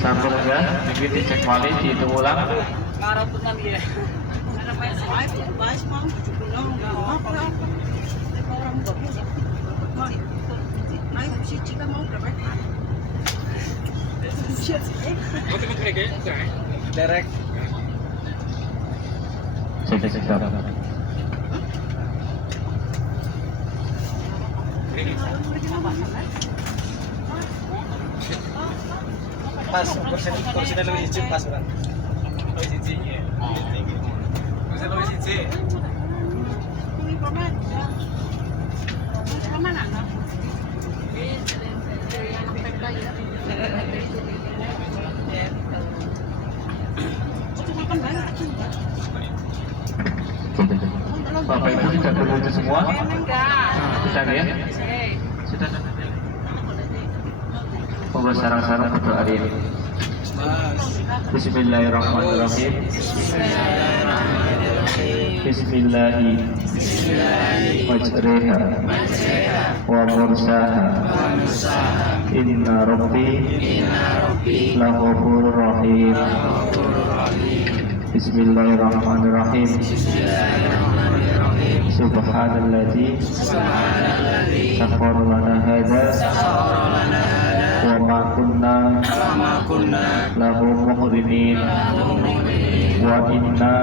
Sambung ya, begitu dicek balik, dihitung ulang. Derek. Cek. Pas kursi lebih hijau pas kan. Lebih hijau. Kursi lebih hijau. Bapak Ibu sudah berwudu semua? Sudah ya? Sudah. Monggo sarang-sarang berdoa ini. Bismillahirrahmanirrahim. Bismillahi majriha wa mursaha. Inna rabbi laghafurur rahim. Bismillahirrahmanirrahim. Subhanalladzi sakhkhara lana hadza wa ma kunna lahu muqrinin wa inna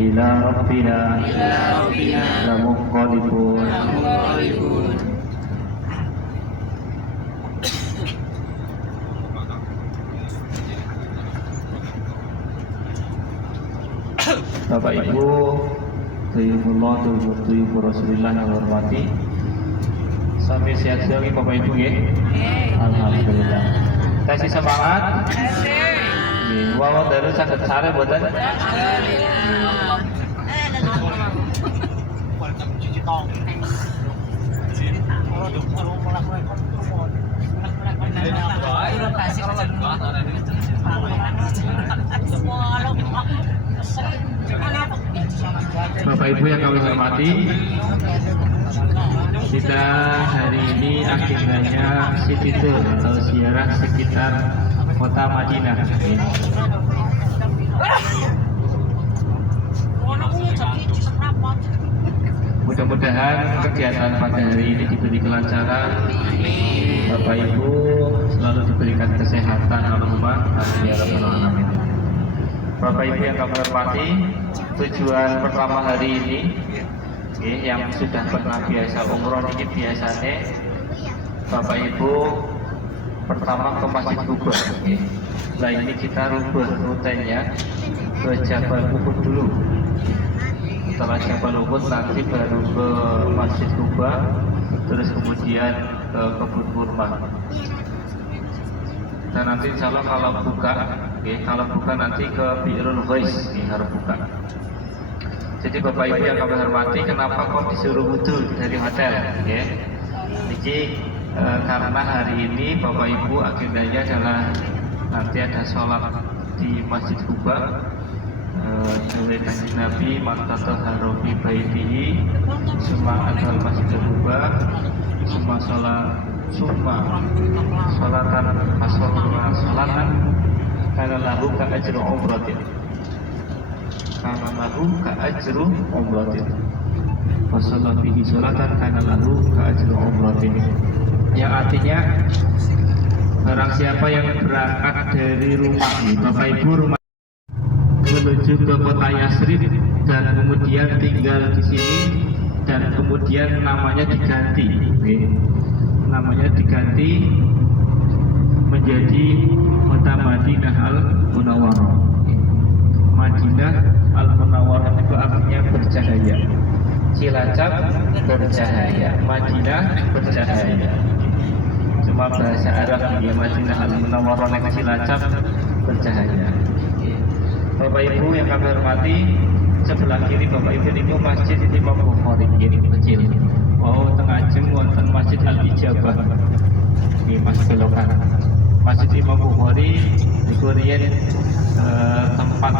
ila rabbina lamunqalibun. Bapak Ibu, Tuyufullah, Tuyufur Rasulullah yang hormati, sampai sehat-sehat Bapak Ibu ya. Alhamdulillah. Kasih semangat. Wawan dari sakit sare buatan. Bapak Ibu yang kami hormati, kita hari ini agendanya city tour atau ziarah sekitar kota Madinah. Mudah-mudahan kegiatan pada hari ini diberi kelancaran, Bapak Ibu selalu diberikan kesehatan, Allahumma amin ya rabbal alamin. Bapak Ibu yang kami hormati, tujuan pertama hari ini yang sudah pernah biasa umroh ini biasanya Bapak Ibu pertama ke Masjid Kuba. Nah ini kita rubah rutenya ke Jabal Uhud dulu. Setelah Jabal Uhud nanti baru ke Masjid Kuba, terus kemudian ke kebun kurma. Dan nanti insya Allah kalau buka nanti ke Bi'rul Ghais harus buka. Jadi Bapak Ibu yang kami hormati, kenapa kok disuruh wudhu dari hotel? Jadi karena hari ini Bapak Ibu agendanya adalah nanti ada sholat di Masjid Kuba. Oleh Kanjeng Nabi mantata harofi baitihi summa adal Masjid Kuba summa sholatan karena lahu ka ajru umratin wasallam fihi sholatan karena lahu ka ajru umratin, yang artinya barang siapa yang berangkat dari rumah Bapak Ibu menuju ke kota Yasrib dan kemudian tinggal di sini dan kemudian namanya diganti menjadi kota Madinah Al-Munawwarah. Madinah Al-Munawwarah itu artinya bercahaya. Cilacap bercahaya, Madinah bercahaya. Cuma bahasa Arab ya, Madinah Al-Munawwarah yang Cilacap bercahaya. Bapak Ibu yang kami hormati, sebelah kiri Bapak Ibu ini Masjid Imam Bukhari kecil. Tengah jeng wonten Masjid Al-Ijabah. Ini Mas belokan. Masjid Imam Bukhari di Korea tempat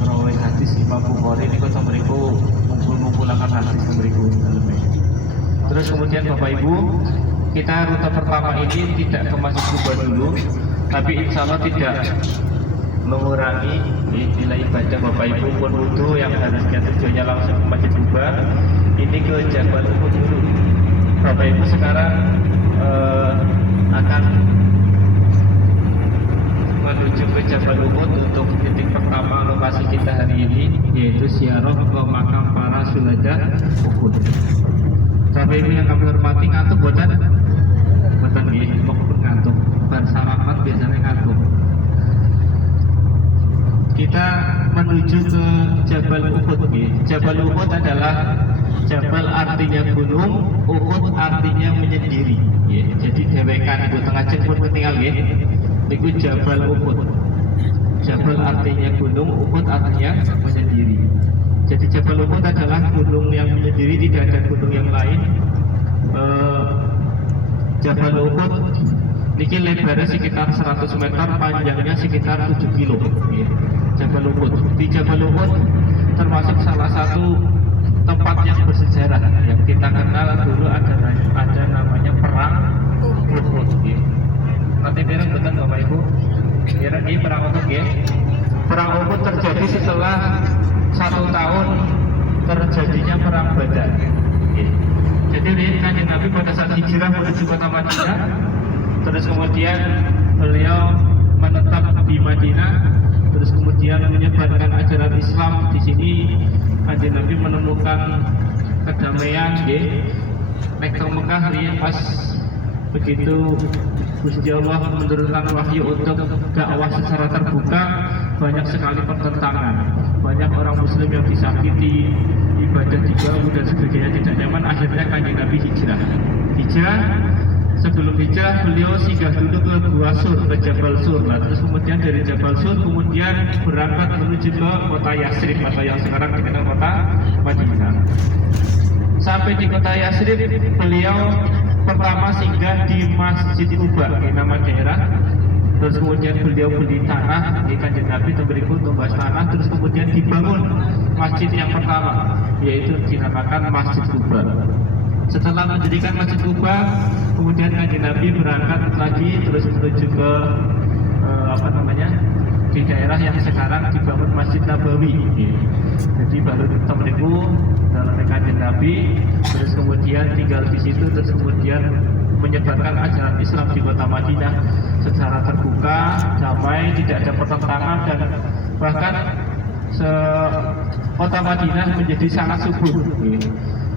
merawai hadis Imam Bukhari ini kota meriku ngumpul-ngumpulakan hadis meriku. Terus kemudian Bapak Ibu, kita rute pertama ini tidak ke Masjid Kuba dulu, tapi insya Allah tidak mengurangi nilai ibadah Bapak Ibu pun wudhu yang harusnya tujuannya langsung ke Masjid Kuba, ini ke Jabal Uhud dulu. Bapak Ibu sekarang akan menuju ke Jabal Uhud untuk titik pertama lokasi kita hari ini, yaitu ziarah ke makam para syuhada Uhud. Bapak Ibu yang kami hormati, ngantuk boten? Boten nggih, mau ngantuk. Bar salamat biasanya ngantuk. Kita menuju ke Jabal Uhud. Jabal Uhud adalah Jabal artinya gunung, Uhud artinya menyendiri. Jadi dewekan itu tengah jemput ketinggal itu Jabal Uhud. Jabal artinya gunung, Uhud artinya menyendiri. Jadi Jabal Uhud adalah gunung yang menyendiri, tidak ada gunung yang lain. Jabal Uhud ini lebarnya sekitar 100 meter, panjangnya sekitar 7 kilo. Jabal Uhud. Di Jabal Uhud termasuk salah satu tempat yang bersejarah yang kita kenal dulu ada namanya perang Uhud. Nanti berang betul Bapak Ibu. Berang ini perang Uhud ya. Perang Uhud terjadi setelah 1 tahun terjadinya perang Badar. Jadi Kanjeng Nabi pada saat hijrah menuju kota Madinah, terus kemudian beliau menetap di Madinah, terus kemudian menyebarkan ajaran Islam di sini. Kanjeng Nabi menemukan kedamaian, naik ke Mekah pas begitu Gusti Allah menurunkan wahyu untuk dakwah secara terbuka, banyak sekali pertentangan, banyak orang Muslim yang disakiti, ibadah diganggu dan sebagainya tidak nyaman. Akhirnya Kanjeng Nabi hijrah. Sebelum hijrah beliau singgah dulu ke Gua Sur, ke Jabal Sur. Terus kemudian dari Jabal Sur kemudian berangkat menuju ke kota Yasrib atau yang sekarang dikenal kota Madinah. Sampai di kota Yasrib beliau pertama singgah di Masjid Kuba, nama daerah. Terus kemudian beliau beli tanah, Kanjeng Nabi berikut tumbas tanah. Terus kemudian dibangun masjid yang pertama, yaitu dinamakan Masjid Kuba. Setelah mendirikan Masjid Kuba, kemudian Kanjeng Nabi berangkat lagi terus menuju ke di daerah yang sekarang dibangun Masjid Nabawi. Jadi baru bertemu dalam Kanjeng Nabi, terus kemudian tinggal di situ, terus kemudian menyebarkan ajaran Islam di kota Madinah secara terbuka, damai, tidak ada pertentangan, dan bahkan kota Madinah menjadi sangat subur.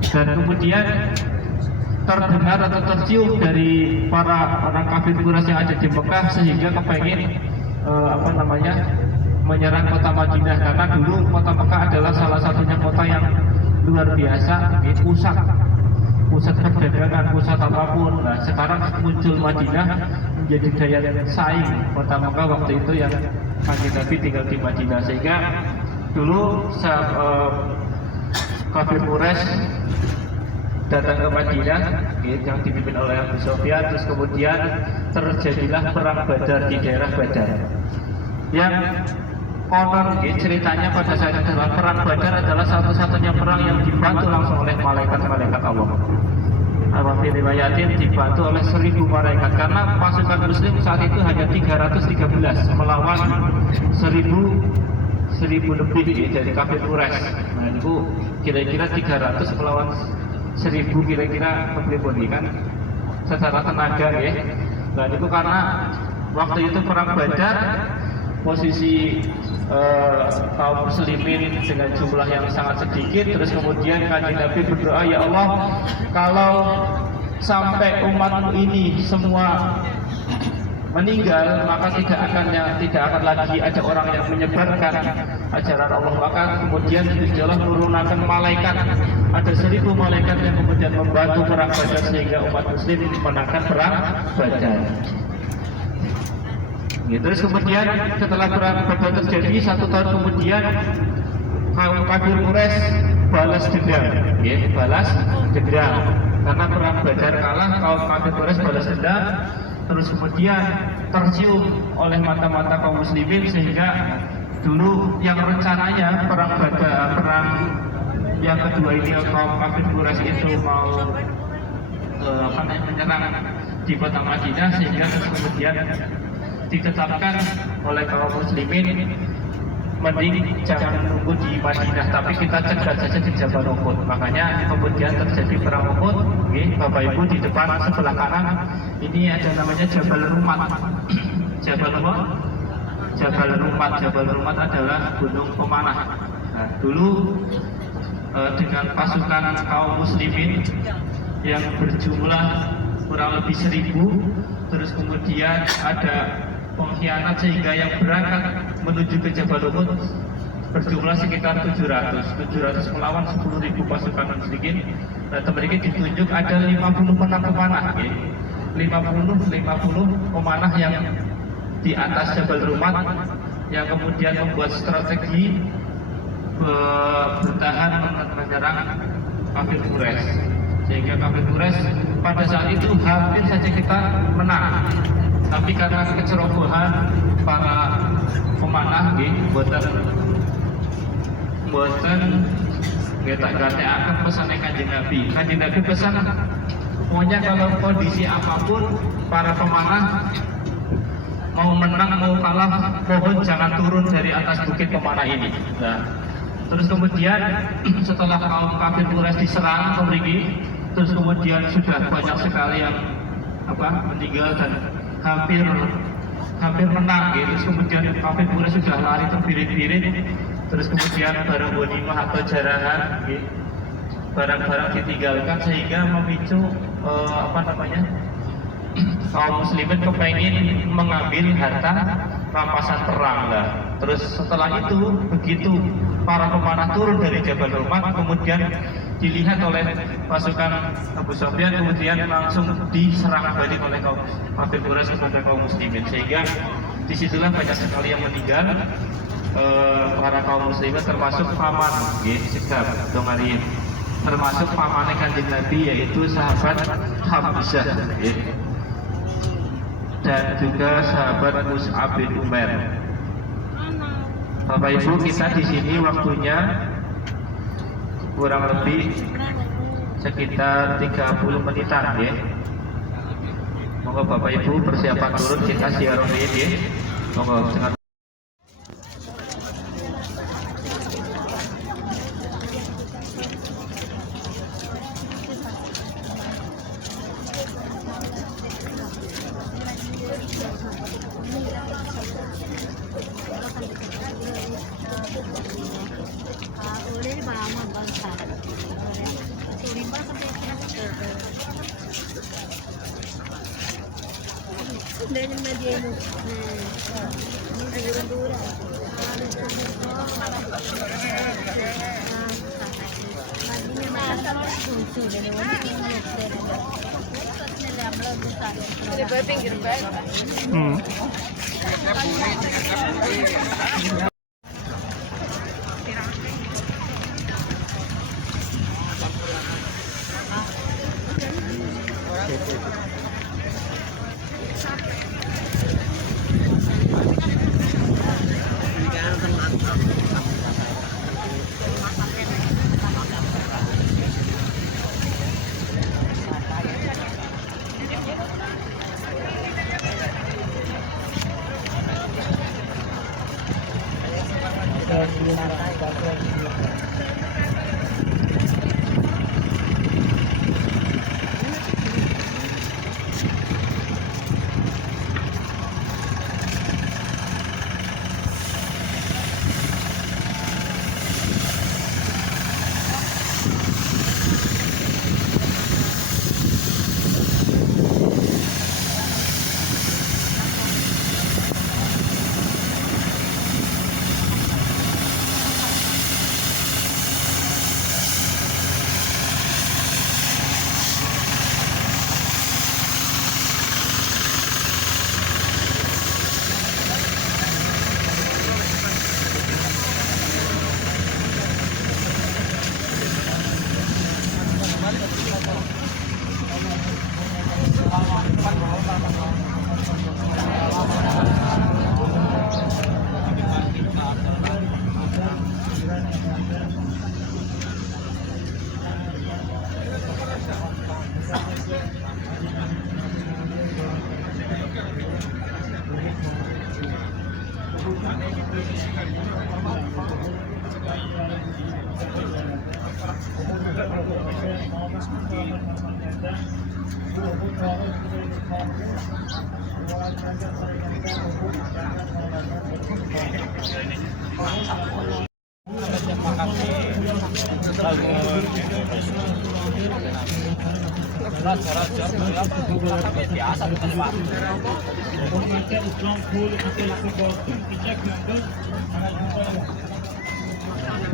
Dan kemudian terdengar atau tercium dari para orang kafir Quraisy yang ada di Mekah sehingga kepengen menyerang kota Madinah, karena dulu kota Mekah adalah salah satunya kota yang luar biasa, pusat perdagangan, pusat apapun. Nah, sekarang muncul Madinah menjadi daya saing kota Mekah waktu itu yang Kanjeng Nabi tinggal di Madinah, sehingga dulu kafir Quraisy datang ke Madinah yang dipimpin oleh Abu Sufyan. Terus kemudian terjadilah perang Badar di daerah Badar. Yang konon ceritanya pada saat itu perang Badar adalah satu-satunya perang yang dibantu langsung oleh malaikat-malaikat Allah. Di riwayatin dibantu oleh 1000 malaikat, karena pasukan Muslim saat itu hanya 313 melawan 1000 lebih dari kafir Quraisy. Nah itu kira-kira 300 melawan 1000 kira-kira bagaimana kan secara tenaga ya. Nah itu karena waktu itu perang Badar, posisi kaum muslimin dengan jumlah yang sangat sedikit. Terus kemudian Kanjeng Nabi berdoa, ya Allah, kalau sampai umatmu ini semua meninggal, maka tidak akan lagi ada orang yang menyebarkan ajaran Allah. Maka kemudian Gusti Allah menurunkan malaikat, ada 1000 malaikat yang kemudian membantu perang Badar sehingga umat muslim menangkan perang Badar. Terus kemudian setelah perang Badar terjadi 1 tahun kemudian, kaum kafir Quraisy balas dendam, balas dendam karena perang Badar kalah. Kaum kafir Quraisy balas dendam. terus kemudian tercium oleh mata-mata kaum muslimin, sehingga dulu yang rencananya perang yang kedua ini kaum kafir Quraisy itu mau menyerang di kota Madinah, sehingga terus kemudian ditetapkan oleh kaum muslimin mending jangan menunggu di Madinah, tapi kita cegat saja di Jabal Uhud. Makanya kemudian terjadi perang Uhud. Bapak Ibu, di depan sebelah kanan ini ada namanya Jabal Rumat. Jabal apa? Jabal Rumat. Jabal Rumat adalah gunung pemanah. Nah, dulu dengan pasukan kaum muslimin yang berjumlah kurang lebih 1.000, terus kemudian ada pengkhianat sehingga yang berangkat menuju ke Jabal Uhud berjumlah sekitar 700 melawan 10.000 pasukan musyrikin. Dan mereka ditunjuk ada 50 menang pemanah, 50 pemanah yang di atas Jabal Rumat, yang kemudian membuat strategi bertahan menyerang kafir Quraisy, sehingga kafir Quraisy pada saat itu hampir saja kita menang. Tapi karena kecerobohan para pemanah, buatan kita akan pesan Kanjeng Nabi. Kanjeng Nabi pesan, pokoknya kalau kondisi apapun para pemanah mau menang mau kalah, mohon jangan turun dari atas bukit pemanah ini. Nah, terus kemudian setelah kaum kafir Quraisy diserang memiliki, terus kemudian sudah banyak sekali yang meninggal dan hampir menang, terus kemudian kafir Quraisy sudah lari terbirit-birit, terus kemudian barang ghanimah atau jarahan, barang-barang ditinggalkan, sehingga memicu kaum muslimin kepengen mengambil harta rampasan perang lah. Terus setelah itu, begitu para pemanah turun dari Jabal Rumat, kemudian dilihat oleh pasukan Abu Sufyan, kemudian langsung diserang balik oleh kaum kafir Quraisy kepada kaum muslimin, sehingga disitulah banyak sekali yang meninggal, para kaum muslimin, termasuk paman, termasuk pamannya Kanjeng Nabi, yaitu sahabat Hamzah, dan juga sahabat Mus'ab bin Umair. Bapak Ibu, kita di sini waktunya kurang lebih sekitar 30 menitan, Monggo Bapak Ibu persiapan turun, kita siaran ini, Monggo dengan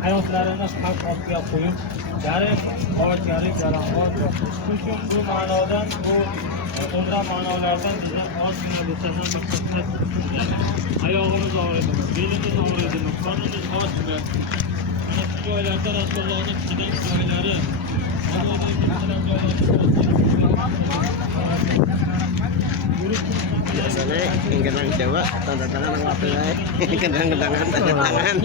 hayotlarimiz xavf ostiga qo'yib, garib jarohat. Chunki bu ma'nodan, bu o'ndan ma'nolardan bizni ozgina bo'lsa ham maqsadlar oyog'imiz og'riydimi, belimiz og'riydimi, qonimiz ochmi? Mana shu joylarda Rasulullohning qadam izlari biasanya kendaraan Jawa tanda tangan nang apa ya kendaraan tanda tangan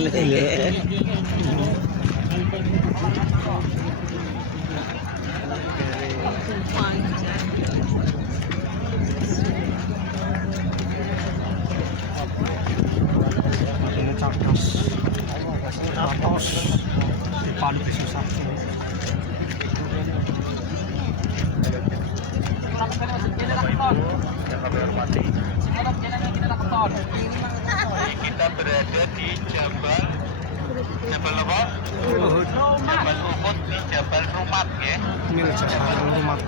Kita berada di Jabal apa? Jabal Uhud di Jabal Rumat ya. ini Jabal Rumat.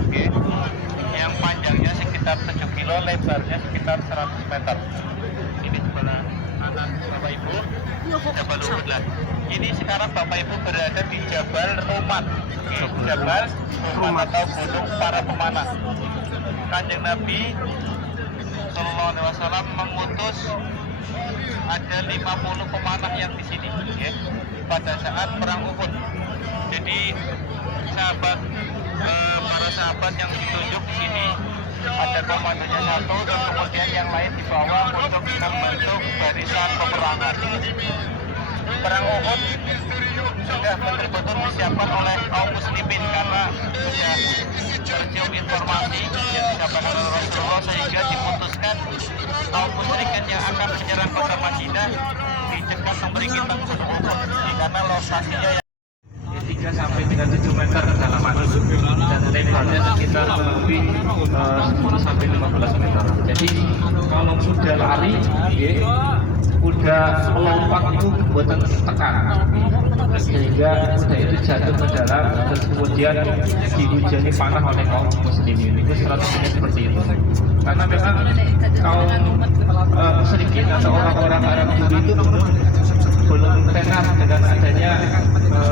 Oke. Yang panjangnya sekitar 7 kilo, lebarnya sekitar 100 meter. Ini sebelah kanan Bapak Ibu, Jabal Uhud lah. Ini sekarang Bapak Ibu berada di Jabal Rumat. Jabal Rumat atau Gunung Para Pemanah. Kanjeng Nabi Sallallahu Alaihi Wasallam mengutus ada 50 pemanah yang di sini ya, pada saat perang Uhud. Jadi para sahabat yang ditunjuk di sini ada komandonya satu dan kemudian yang lain dibawa untuk membentuk barisan peperangan. Perang Uhud sudah betul-betul disiapkan oleh kaum muslimin karena sudah tercium informasi yang disampaikan oleh Rasulullah sehingga diputuskan kaum musyrikin yang akan menyerang kota Madinah dicegah memberi kita karena lokasinya yang 3 sampai 7 meter kedalaman dan lebarnya sekitar lebih 10 sampai 15 meter. Jadi kalau sudah lari, udah melompat itu buatan tekan sehingga kuda itu jatuh ke dalam dan kemudian dihujani panah oleh kaum muslimin. Itu strateginya seperti itu. Karena memang kaum musyrikin atau orang-orang Arab dulu itu belum tenar dengan adanya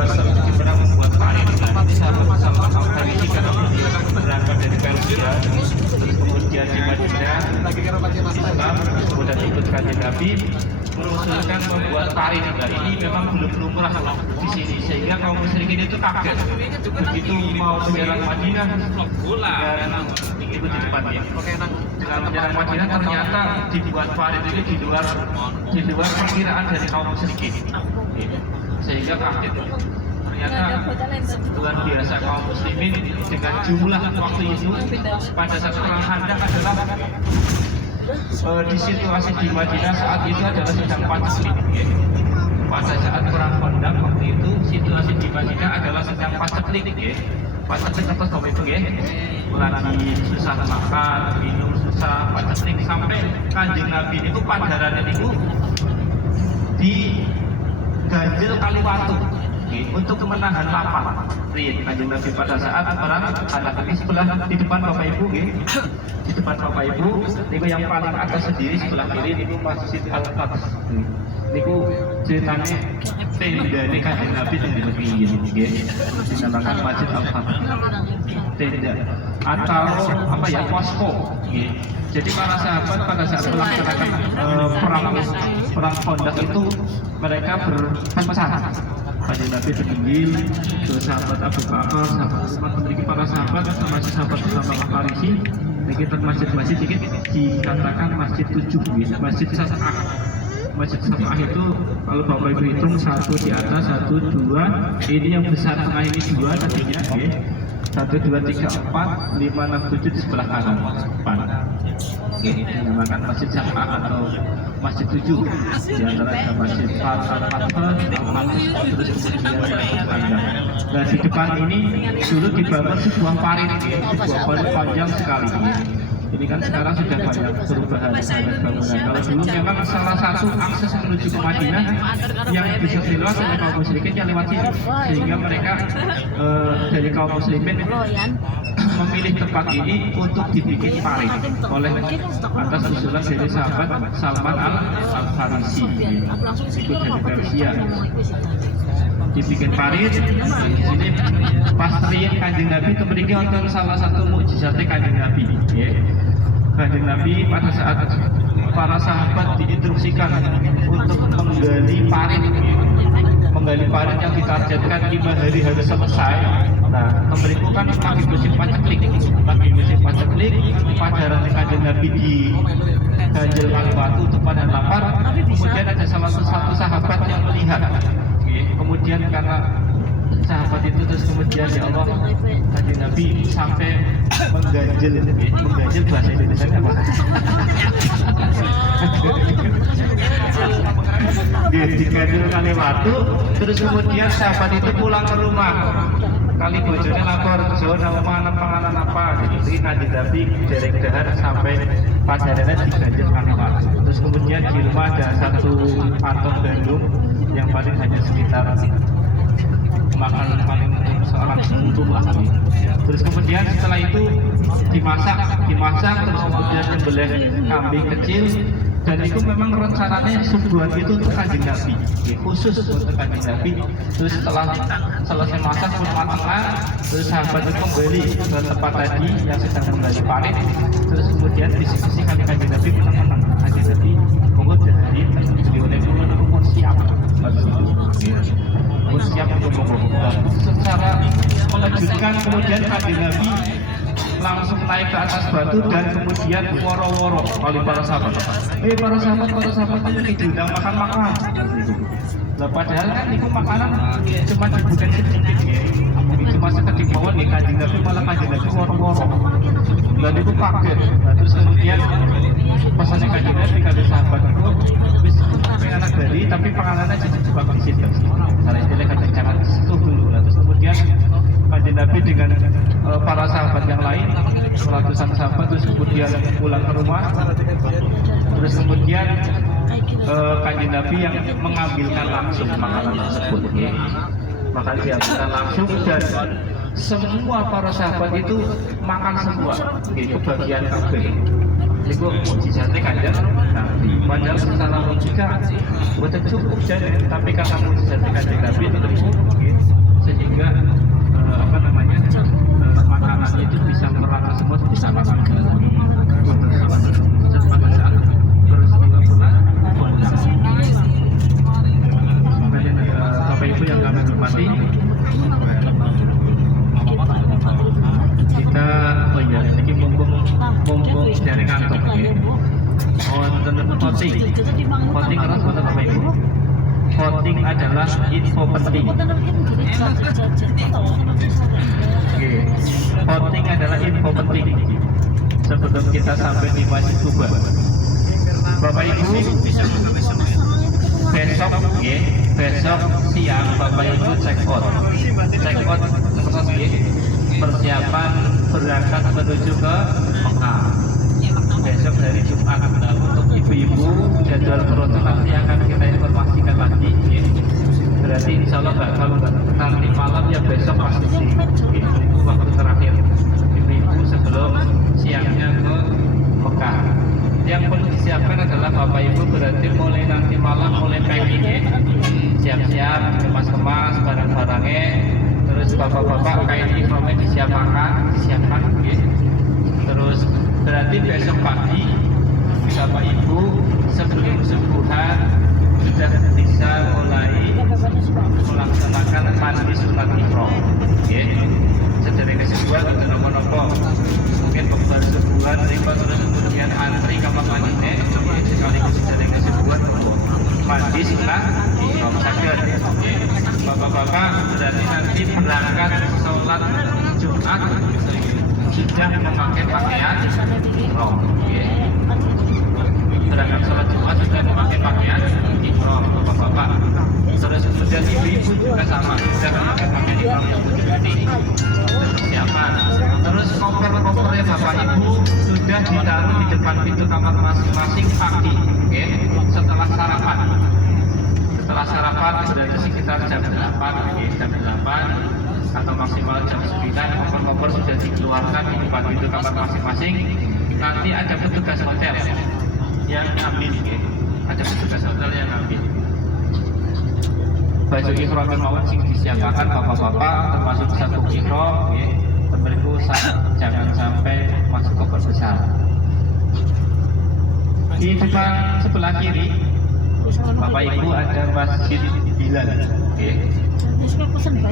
strategi perang membuat parit. Nanti sama kaum Farisi karena berangkat dari Persia, terus kemudian di Madinah, Islam, kemudian ikut kanjeng Nabi mengusulkan membuat parit. Nah, ini memang belum lumrah di sini sehingga kaum musyrikin itu kaget begitu mau menyerang Madinah dan itu di depan ya. Dengan menyerang Madinah ternyata dibuat parit itu di luar perkiraan dari kaum musyrikin, sehingga kaget. Ternyata luar biasa kaum muslimin dengan jumlah waktu itu pada saat perang Khandaq adalah di situasi di Madinah saat itu adalah sedang paceklik. Pada saat perang Khandaq waktu itu situasi di Madinah adalah sedang paceklik. Paceklik apa Bapak Ibu ya? Lagi susah makan, minum susah, paceklik sampai kanjeng Nabi itu pandarannya itu di ganjil Kaliwatu untuk menahan lapar. Kanjeng Nabi pada saat perang Khandaq ini sebelah di depan Bapak Ibu di depan Bapak Ibu niku yang paling atas sendiri sebelah kiri niku Masjid Al-Aqsa. Niku ceritanya tenda ini kanjeng Nabi yang dilebihin dinamakan Masjid Al-Aqsa. Tenda atau apa ya, posko. Jadi para sahabat pada saat melaksanakan perang Khandaq itu mereka berpencar. Kanjeng Nabi dipanggil, terus sahabat Abu Bakar, sahabat Umar, memiliki para sahabat sama sahabat bersama Farisi. Kita masjid-masjid dikatakan masjid 7, masjid Sab'ah. Masjid Sab'ah itu kalau Bapak Ibu hitung 1 di atas, 1, 2, ini yang besar tengah ini 2 tadinya, 1, 2, 3, 4, 5, 6, 7 di sebelah kanan depan. Ini dinamakan Masjid Sab'ah atau Masjid 7. Di antaranya Masjid Al-Fatah, terus kemudian Al-Pandang. Nah di depan ini dulu dibangun sebuah parit, sebuah parit panjang sekali. Ini kan sekarang sudah banyak perubahan bangunan. Kalau dulu memang salah satu akses menuju ke Madinah yang bisa dilewat oleh kaum muslimin yang lewat sini, sehingga mereka dari kaum muslimin memilih tempat ini untuk dibikin parit oleh atas usulan dari sahabat Salman Al-Farisi, itu dari Persia. Dibikin parit di sini pas riyen Kanjeng Nabi itu memiliki wonten salah satu mukjizatnya Kanjeng Nabi. Kanjeng Nabi pada saat para sahabat diinstruksikan untuk menggali parit yang ditargetkan 5 hari harus selesai. Nah, mereka kan lagi musim paceklik, pacaran Kanjeng Nabi di ganjel Kalibatu untuk pada lapar. Kemudian ada salah satu sahabat yang melihat. Kemudian karena sahabat itu terus kemudian ya Allah, Kanjeng Nabi sampai mengganjel bahasa Indonesia apa? Di ganjel Kalibatu, terus kemudian sahabat itu pulang ke rumah. Kali bojone lapor, "Zona mana panganan apa?" Jadi Kanjeng Nabi derek dahar sampai pacarnya di ganjel Kalibatu. Terus kemudian di rumah ada satu patok gandum yang paling hanya sekitar makanan paling seorang untuk lah. Terus kemudian setelah itu dimasak terus kemudian disembelih kambing kecil, dan itu memang rencananya sebuah itu untuk Kanjeng Nabi, khusus untuk Kanjeng Nabi. Terus setelah selesai masak pun matang, terus sahabat itu kembali ke tempat tadi yang sedang menggali parit. Terus kemudian diskusi Kanjeng Nabi menang-menang. Kanjeng Nabi monggo dari beliau pun siap untuk membawa. Secara mengejutkan kemudian Kanjeng Nabi langsung naik ke atas batu dan kemudian woro-woro oleh para sahabat. Para sahabat ini diundang makan. Lah padahal kan itu makanan cuma dibuka sedikit ya. Cuma sekedip mawon ya, Kanjeng Nabi malah Kanjeng Nabi woro-woro. Dan itu kaget. Nah, terus kemudian pesannya Kanjeng Nabi kata sahabat itu wis anak dari tapi panganannya coba di situ. Cara istilah kata jangan di situ dulu. Nah, terus kemudian Kanjeng Nabi dengan para sahabat yang lain, ratusan sahabat, terus kemudian pulang ke rumah. Terus kemudian Kanjeng Nabi yang mengambilkan langsung makanan tersebut. Makan diambilkan langsung dan semua para sahabat itu makan semua. Itu bagian kabeh. Itu mukjizatnya Kanjeng Nabi. Padahal secara logika bukan cukup jadi, tapi karena mukjizatnya Kanjeng Nabi itu cukup, sehingga makanan itu bisa merata semua, bisa makan pada saat peristiwa bulan. Bapak Ibu yang kami hormati, kita ini mumpung dari kantor voting harus betul Bapak Ibu. Voting adalah info penting. Voting adalah info penting sebelum kita sampai di Masjid Kuba. Bapak Ibu, besok siang Bapak Ibu cek vote persiapan berangkat menuju ke Mekah. Besok hari Jumat. Nah, untuk ibu-ibu jadwal krono nanti akan kita informasikan lagi. Berarti insya Allah kalau nanti malam ya besok pasti sih. Itu waktu terakhir ibu-ibu sebelum siangnya ke Mekah. Yang perlu disiapkan adalah Bapak Ibu berarti mulai nanti malam mulai packing ya. Siap-siap kemas-kemas barang-barangnya. Terus bapak-bapak kain ikhramnya disiapkan ya. Terus berarti besok pagi Bapak Ibu sebelum subuhan sudah bisa mulai melaksanakan mandi sunat ihram. Sedherek kesubuhan itu nopo-nopo. Mungkin pembaru subuhan terus kemudian antri kamar mandi sekaligus sedherek kesubuhan mandi sunat ihram saja. Bapak-bapak berarti nanti berangkat sholat Jumat sudah memakai pakaian ihram. Berangkat sholat Jumat sudah memakai pakaian ihram, bapak-bapak. Terus kemudian ibu-ibu juga sama, sudah memakai pakaian ihram yang putih-putih. Persiapan. Terus koper-kopernya bapak ibu sudah ditaruh di depan pintu kamar masing-masing pagi, setelah sarapan. Setelah sarapan sudah sekitar jam 8, jam 8 atau maksimal jam 9, koper-koper sudah dikeluarkan di depan pintu kamar masing-masing. Nanti ada petugas hotel yang ambil, ada petugas hotel yang ambil. Baju ihram yang mau disiapkan bapak-bapak, termasuk sabuk ihram, beriku jangan sampai masuk koper besar. Di depan sebelah kiri, bapak ibu ada masjid Bilal.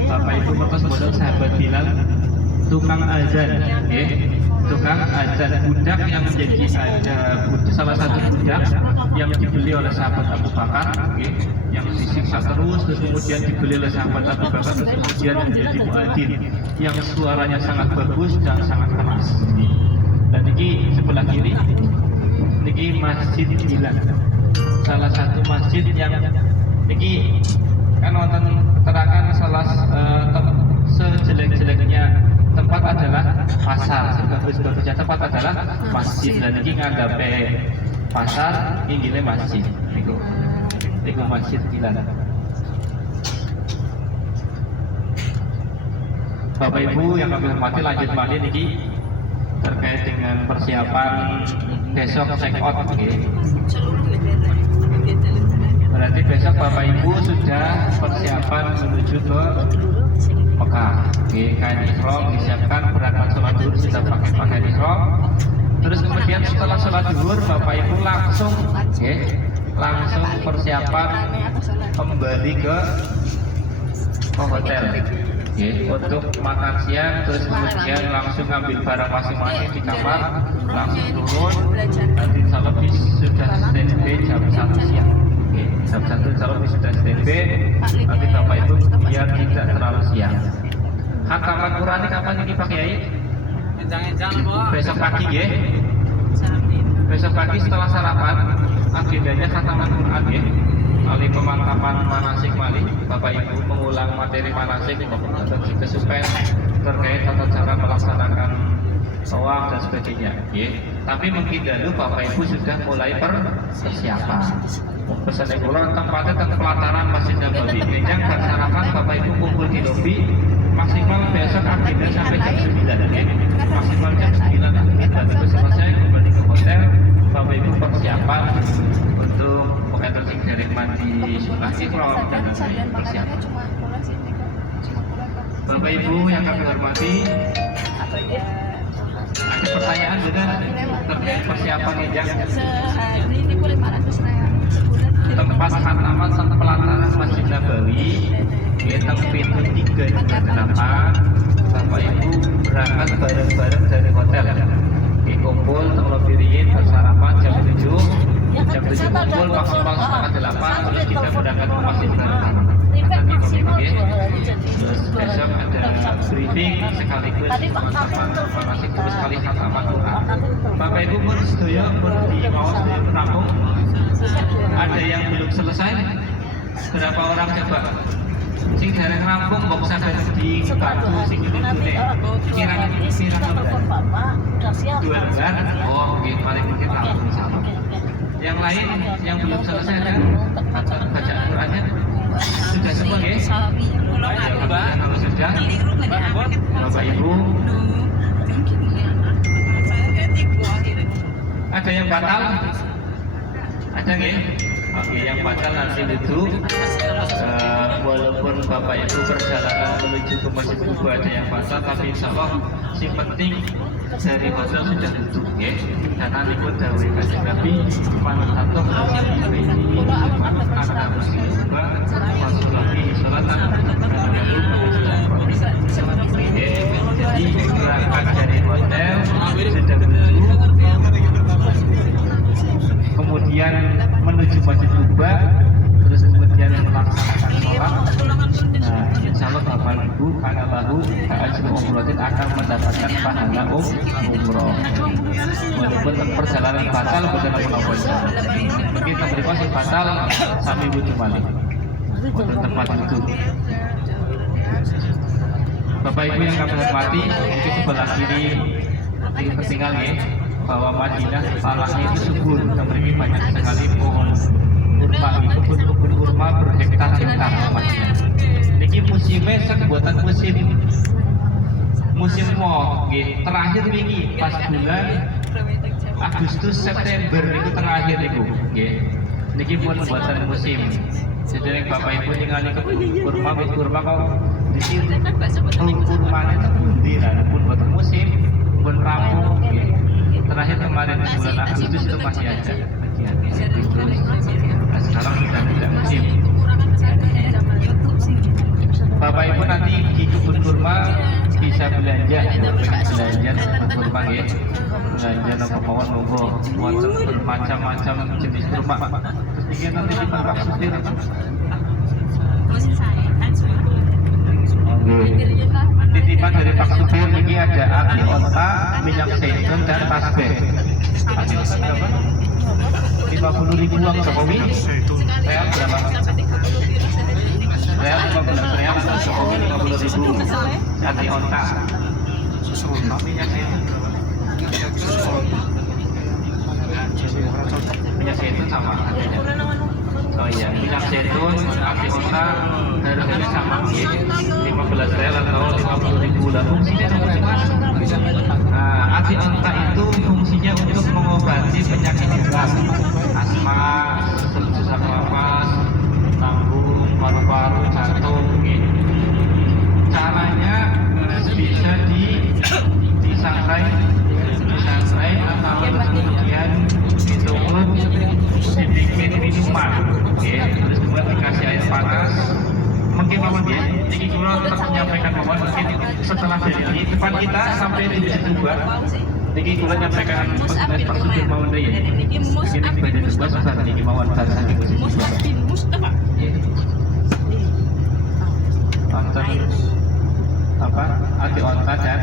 Bapak ibu terus bodoh sahabat Bilal, tukang azan, tukang azan, budak yang menjadi salah satu budak yang dibeli oleh sahabat Abu Bakar, yang disiksa terus kemudian dibeli oleh sahabat Abu Bakar, kemudian menjadi muadzin yang suaranya sangat bagus dan sangat keras. Dan ini sebelah kiri, ini masjid Bilal, salah satu masjid yang ini kan wonten keterangan salah sejelek-jeleknya tempat adalah pasar, sebagus-bagusnya tempat adalah masjid. Dan ini ngadhape pasar, inggile masjid. Niku masjid Bilal. Bapak Ibu yang kami hormati, lanjut malih niki terkait dengan persiapan besok check out. Berarti besok Bapak Ibu sudah persiapan menuju ke Mekah. Kain ihram disiapkan, berangkat sholat zuhur sudah pakai pakaian ihram. Terus kemudian setelah sholat zuhur Bapak Ibu langsung persiapan kembali ke hotel untuk makan siang. Terus kemudian langsung ambil barang masing-masing di kamar, langsung turun. Nanti insya Allah sudah standby jam 1 siang. Jam 1 insya Allah sudah standby. Nanti Bapak Ibu biar tidak terlalu siang. Khataman Quran kapan ini Pak Kiai? Besok pagi ya. Besok pagi setelah sarapan agendanya khataman Quran ya. Kali pemantapan manasik malih, Bapak Ibu mengulang materi manasik, kesupen terkait tata cara melaksanakan tawaf dan sebagainya. Tapi mungkin dulu Bapak Ibu sudah mulai persiapan. Pesan Quran tempatnya tentang pelataran Masjid Nabawi. Yang sarapan Bapak Ibu kumpul di lobi, maksimal besok agenda sampai jam 9 maksimal jam 9 dan itu selesai kembali ke hotel. Bapak Ibu persiapan untuk mengantar dari mandi sunat ihram dan persiapan. Bapak Ibu yang kami hormati, ada pertanyaan juga terkait persiapan yang tempat khataman serta pelataran Masjid Nabawi tentang pintu 3 Bapak Ibu berangkat bareng-bareng dari hotel. Kumpul terlebih bersarapan jam 7 kumpul maksimal setengah 8, terus kita berangkat ke Masjid Nabawi. Terus besok ada briefing sekaligus pemantapan manasik terus kali khataman Quran. Bapak Ibu pun sedaya mau sedaya menampung. Ada yang belum selesai? Berapa orang coba? Sing dereng rampung kok sampai di batu sing ini kirang dua lembar. Oh, oke, paling mungkin rampung sama. Yang lain yang belum selesai kan? Baca Qurannya sudah semua ya? Kalau sudah, Bapak Ibu, ada yang batal? Ada nggih? Oke, yang batal nanti itu walaupun Bapak Ibu perjalanan menuju ke Masjid Kuba ada yang batal, tapi insya Allah si penting dari hotel sudah tutup ya. Karena ikut dawai Kanjeng Nabi, man atuh ini akan Masjid Kuba wasolati sholatan jadi berangkat dari hotel sudah menuju, kemudian menuju Masjid Kuba, terus kemudian melaksanakan sholat. Nah, insya Allah Bapak Ibu karena baru ajrul umrotin akan mendapatkan pahala umroh. Walaupun perjalanan batal bukan apa-apa. Mungkin mereka sing batal sami wudu malih. Untuk tempat itu. Bapak Ibu yang kami hormati, mungkin sebelah kiri tertinggal ya, bahwa Madinah tanahnya itu subur, dan memiliki banyak sekali pohon kurma, kebun kurma berhektar-hektar Madinah. Ini musimnya sebuatan musim mau, terakhir ini pas bulan Agustus September itu terakhir itu, ini pun buatan musim. Jadi Bapak Ibu tinggal di kurma kau di sini kurmanya itu bundi lah, pun buat musim, pun rampung. Terakhir kemarin bulan Agustus itu masih ada. Nah, sekarang sudah tidak musim. Bapak Ibu nanti di kebun kurma bisa belanja kurma ya, belanja nopo mawon monggo, wonten bermacam-macam jenis kurma. Terus ini nanti di Pak Supir. Titipan dari Pak Supir ini ada ati onta, minyak zaitun dan tasbih. 50.000 uang Jokowi. Real berapa? Real 15 real atau Jokowi 50.000. Ati onta. Minyak zaitun. Minyak zaitun sama. Oh iya, minyak zaitun, ati onta harganya sama, 15 real atau 50.000. Dan fungsinya ati onta itu fungsinya untuk mengobati penyakit berat, asma, sesak nafas, lambung, paru-paru, jantung. Caranya bisa disangrai atau kemudian ditumbuk, dibikin minuman, terus kemudian dikasih air panas. Mungkin Bapak ya, ini kalau tetap menyampaikan bahwa mungkin setelah dari ini depan kita sampai di situ buat. Ini kalau menyampaikan pesan Pak Supir mau ya. Ini pada dua susah ini mawon bahasa Mustafa. Onta apa? Ati onta dan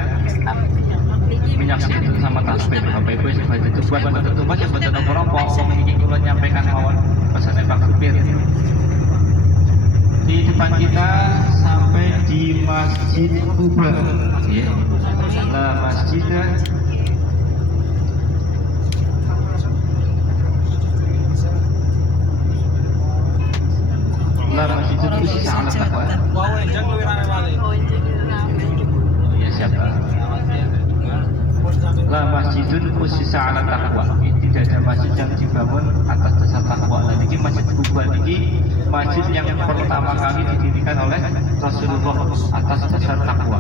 minyak zaitun sama tasbih. Bapak Ibu sebagai itu buat betul mas yang betul kelompok. Ini kalau menyampaikan mawon pesan Pak Supir. Di depan kita sampai di Masjid Kuba, ya. Nah, masjidnya masjid itu sangat takwa. Ya siapa? La masjidun usisa ala taqwa. Tidak ada masjid yang dibangun atas dasar takwa. Nah, ini masjid Kuba ini masjid yang pertama kali didirikan oleh Rasulullah atas dasar takwa.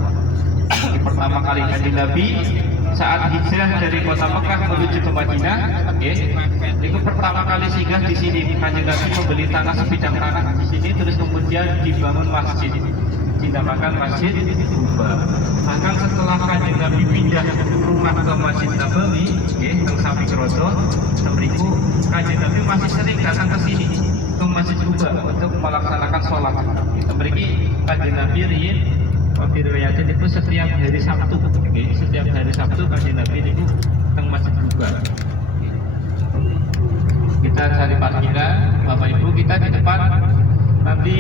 Ini pertama kali Nabi saat hijrah dari kota Mekah menuju ke Madinah, itu pertama kali singgah di sini. Kanjeng Nabi membeli tanah sebidang tanah di sini, terus kemudian dibangun masjid, dinamakan Masjid Kuba. Bahkan setelah Kanjeng Nabi pindah rumah ke Masjid Nabawi, teng Sami Kroto, temriku Kanjeng Nabi masih sering datang ke sini ke Masjid Kuba untuk melaksanakan sholat. Temriki Kanjeng Nabi riyin diriwayatkan itu setiap hari Sabtu, setiap hari Sabtu Kanjeng Nabi itu teng Masjid Kuba. Kita cari parkiran, Bapak Ibu, kita di depan nanti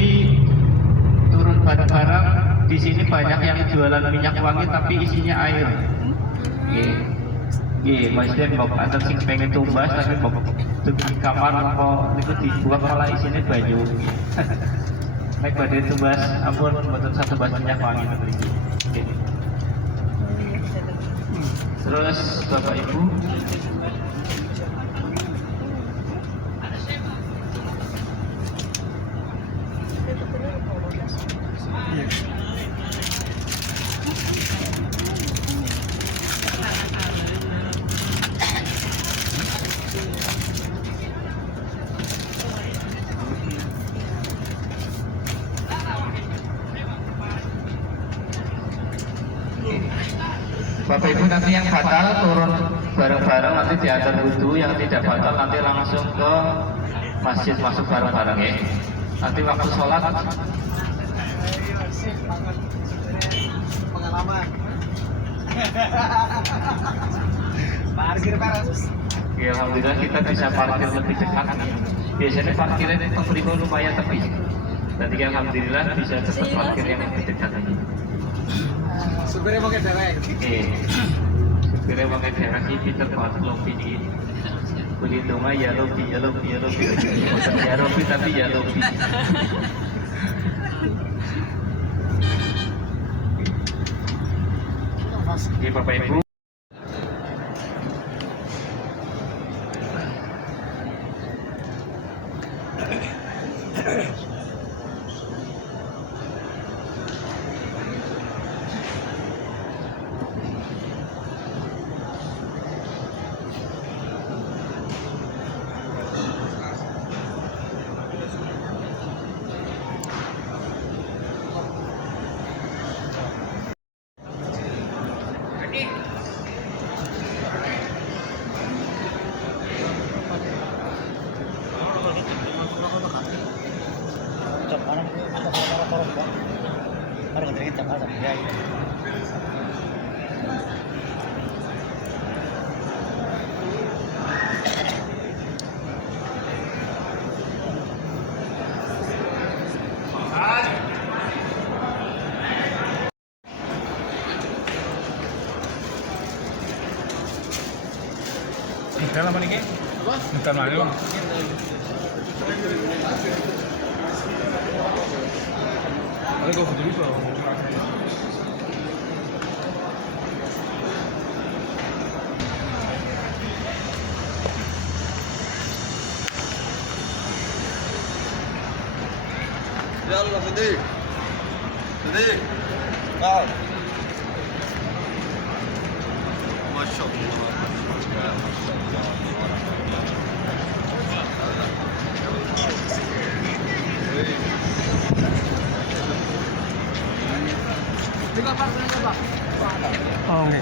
turun barang-barang. Di sini banyak yang jualan minyak wangi tapi isinya air. Maksudnya bapak ada sing pengen tumbas tapi bapak di kamar apa itu dibuat malah isinya baju. Baik badai tumbas, ampun betul satu bas minyak wangi nanti. Terus Bapak Ibu, Bapak Ibu nanti yang batal turun bareng-bareng nanti diantar wudhu, yang tidak batal nanti langsung ke masjid masuk bareng-bareng ya. Nanti waktu sholat pengalaman Parkir peres. Ya, alhamdulillah kita bisa parkir lebih dekat. Biasanya parkirnya itu beribu lumayan tepi. Tadi alhamdulillah bisa tetap parkir yang lebih dekat ini. Supirnya pakai dewek. Supirnya pakai dewek ini pinter banget lobby ini. Beli rumah ya lobby. Bukan ya lobby tapi ya lobby. Oke Bapak Ibu. Dalam apa nih? Bukan malu. Ada kau foto itu. Yalla Sadiq. Sadiq. Kau. Masya Allah. Oh, okay.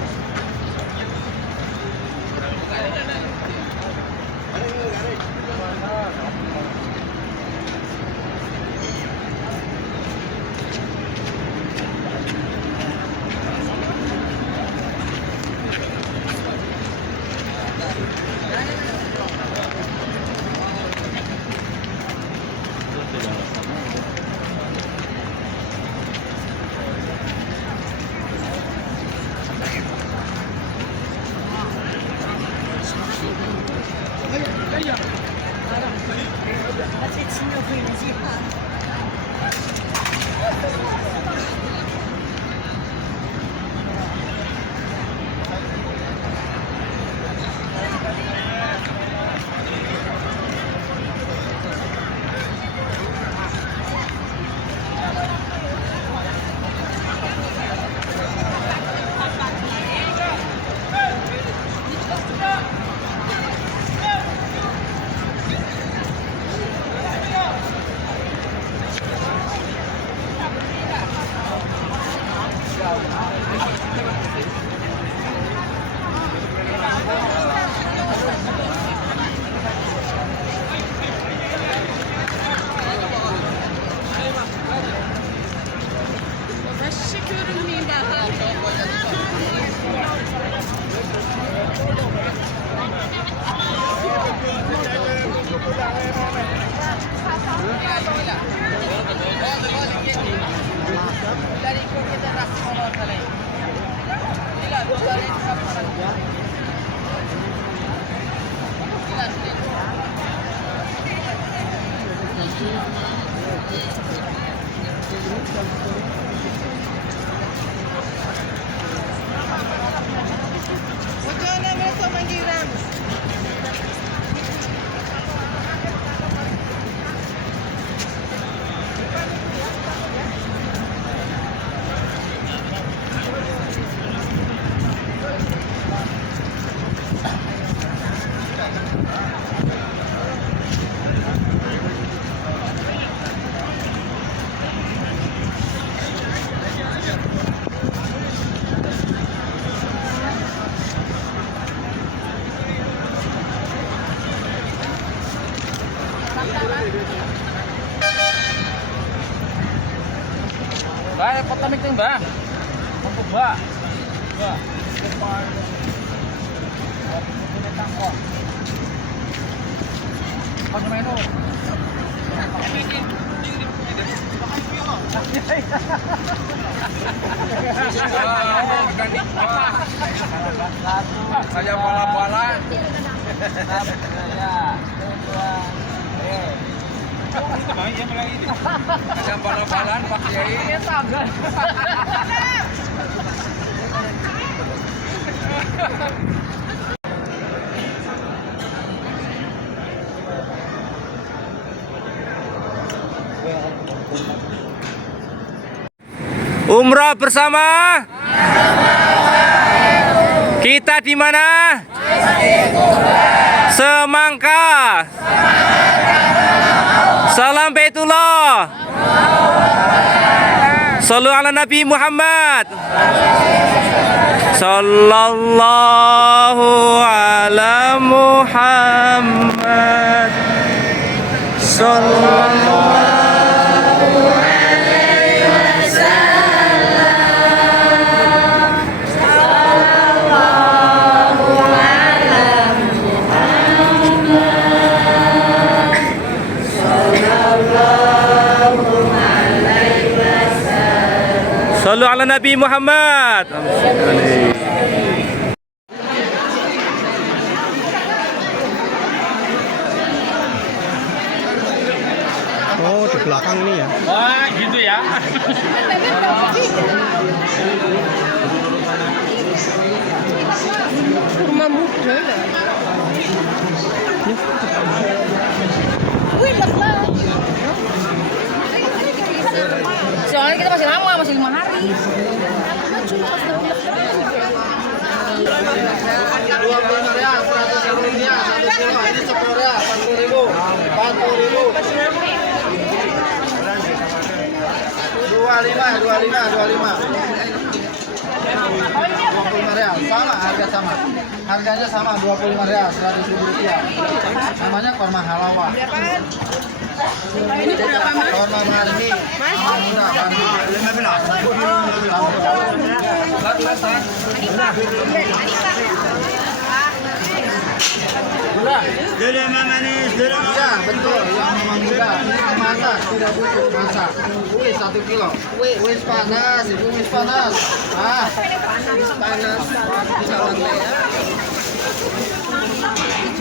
Baik, foto meeting, Bang. Untuk Mbak. Mbak. Saya bola-bola. Saya bola-bolaan Pak Kiai. Umrah bersama. Kita di mana? Semangka. Salam Baitullah. Sallu ala Nabi Muhammad. Sallallahu ala Muhammad. Sallallahu. Sallu ala Nabi Muhammad. Oh, di belakang nih ya. Wah, gitu ya. Kurma muda lah. Soalnya kita masih lama, masih 5 hari. Harganya sama 25 real, 100.000 rupiah. Namanya korma halawah. Ini berapa, Mas? Korma marmi. Murah, iya, betul. Yang memang muda. Ini masak, tidak butuh masak. Wih, 1 kilo. Wih, panas, ibu wih panas. Ah, panas. Bisa lantai ya.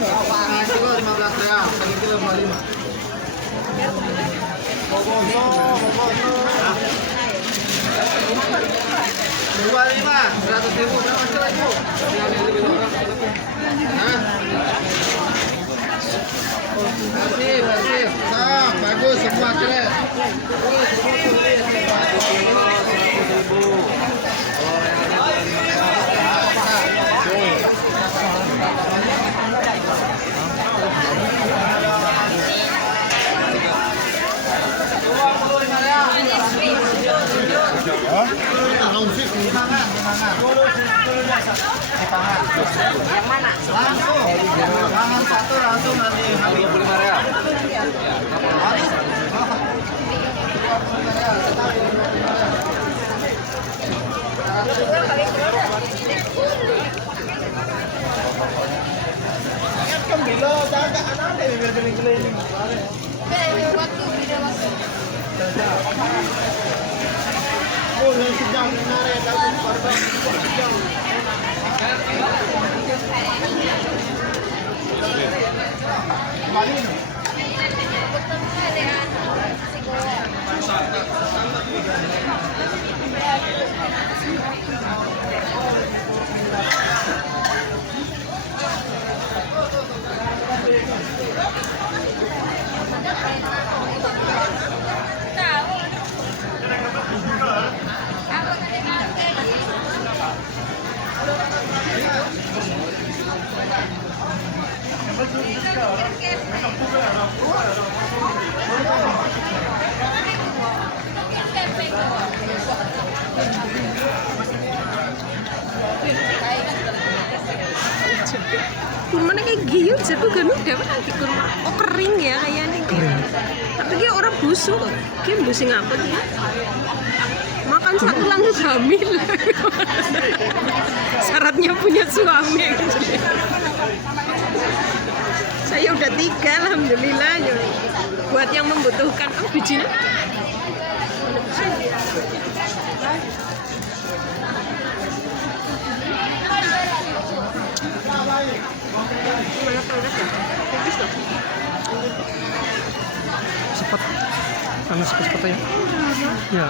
Setengah kilo 15 real, 1 kilo 25. Boboso. 25, 100.000. Berapa kilo, Ibu? Nah. Bersih. Nah, bagus, semua keren. Yang mana? Langsung. Tangan satu langsung nanti 25 real. Kurma kayak giut satu kan udah lagi kurma. Oh kering ya kayaknya. Tapi dia orang busuk. Dia busing apa dia? Makan kan satu langsung hamil. Syaratnya punya suami. Saya udah 3, alhamdulillah. Buat yang membutuhkan, oh bijinya. Cepat, karena cepat ya. Ya.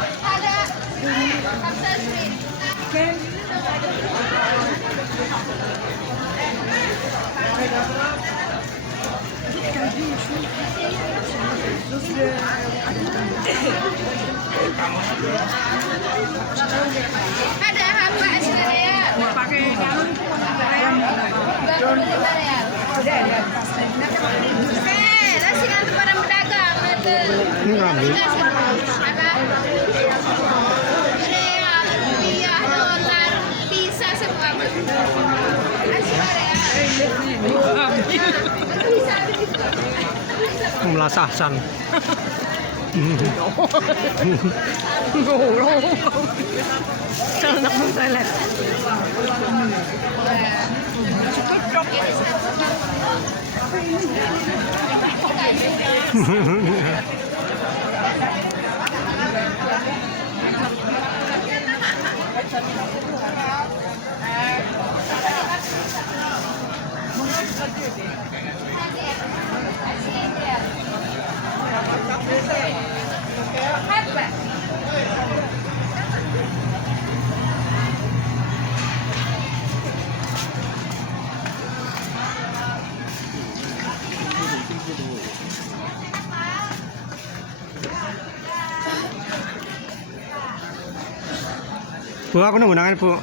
Ada apa sebenarnya? Pakai nasi kan barang pedagang Ini ngambil. rupiah, dolar, bisa semua. Melasasan. Kalau nak toilet. Bu, aku nunggu nangan, Bu.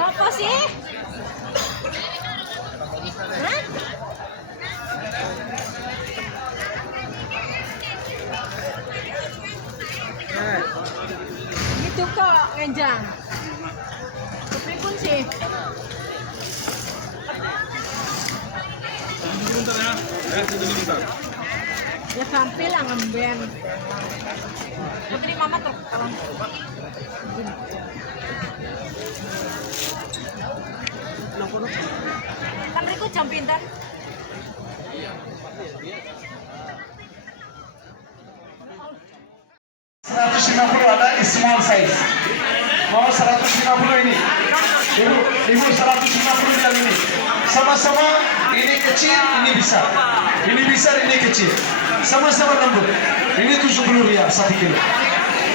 Apa sih? Itu kok ngenjang. Kepikun sih. Ya sampai lah ngemben. Putri mama terkalang. Kan Riko jam pintar. ada small size. Mau 150 ini. Ibu 150 yang ini. Sama-sama ini kecil, ini besar. Ini besar, ini kecil. Sama-sama lembut. Ini 70 rial 1 kilo.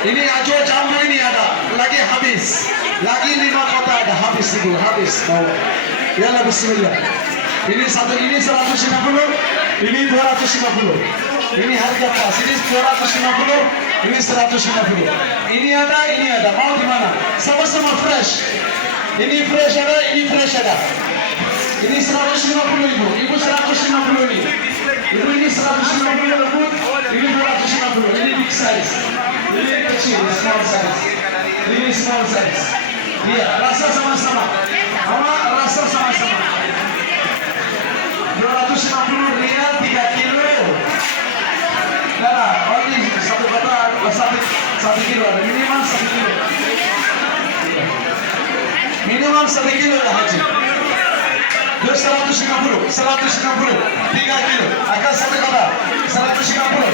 Ini ajo jambu ini ada, lagi habis. Lagi 5 kotak ada habis itu, habis. Bawa. Yalla bismillah. Ini 150, ini 250. Ini harga pas. Ini 250, ini 150. Ini ada. Mau di mana? Sama-sama fresh. Ini fresh ada, ini fresh ada. Ini 150 ibu. Ibu 150 ini. Ibu ini 150 lembut. Ini 250. Ini big size. Ini kecil, small size. Ini small size. Iya, rasa sama-sama. Rasa sama-sama. 250 rial 3 kilo. Nah, only satu kotak, satu kilo ada. Minimal 1 kilo. Minimal 1 kilo ya haji. 150, 3 kilo. Akan satu kotak. 150.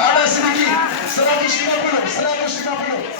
Ada sedikit. 150.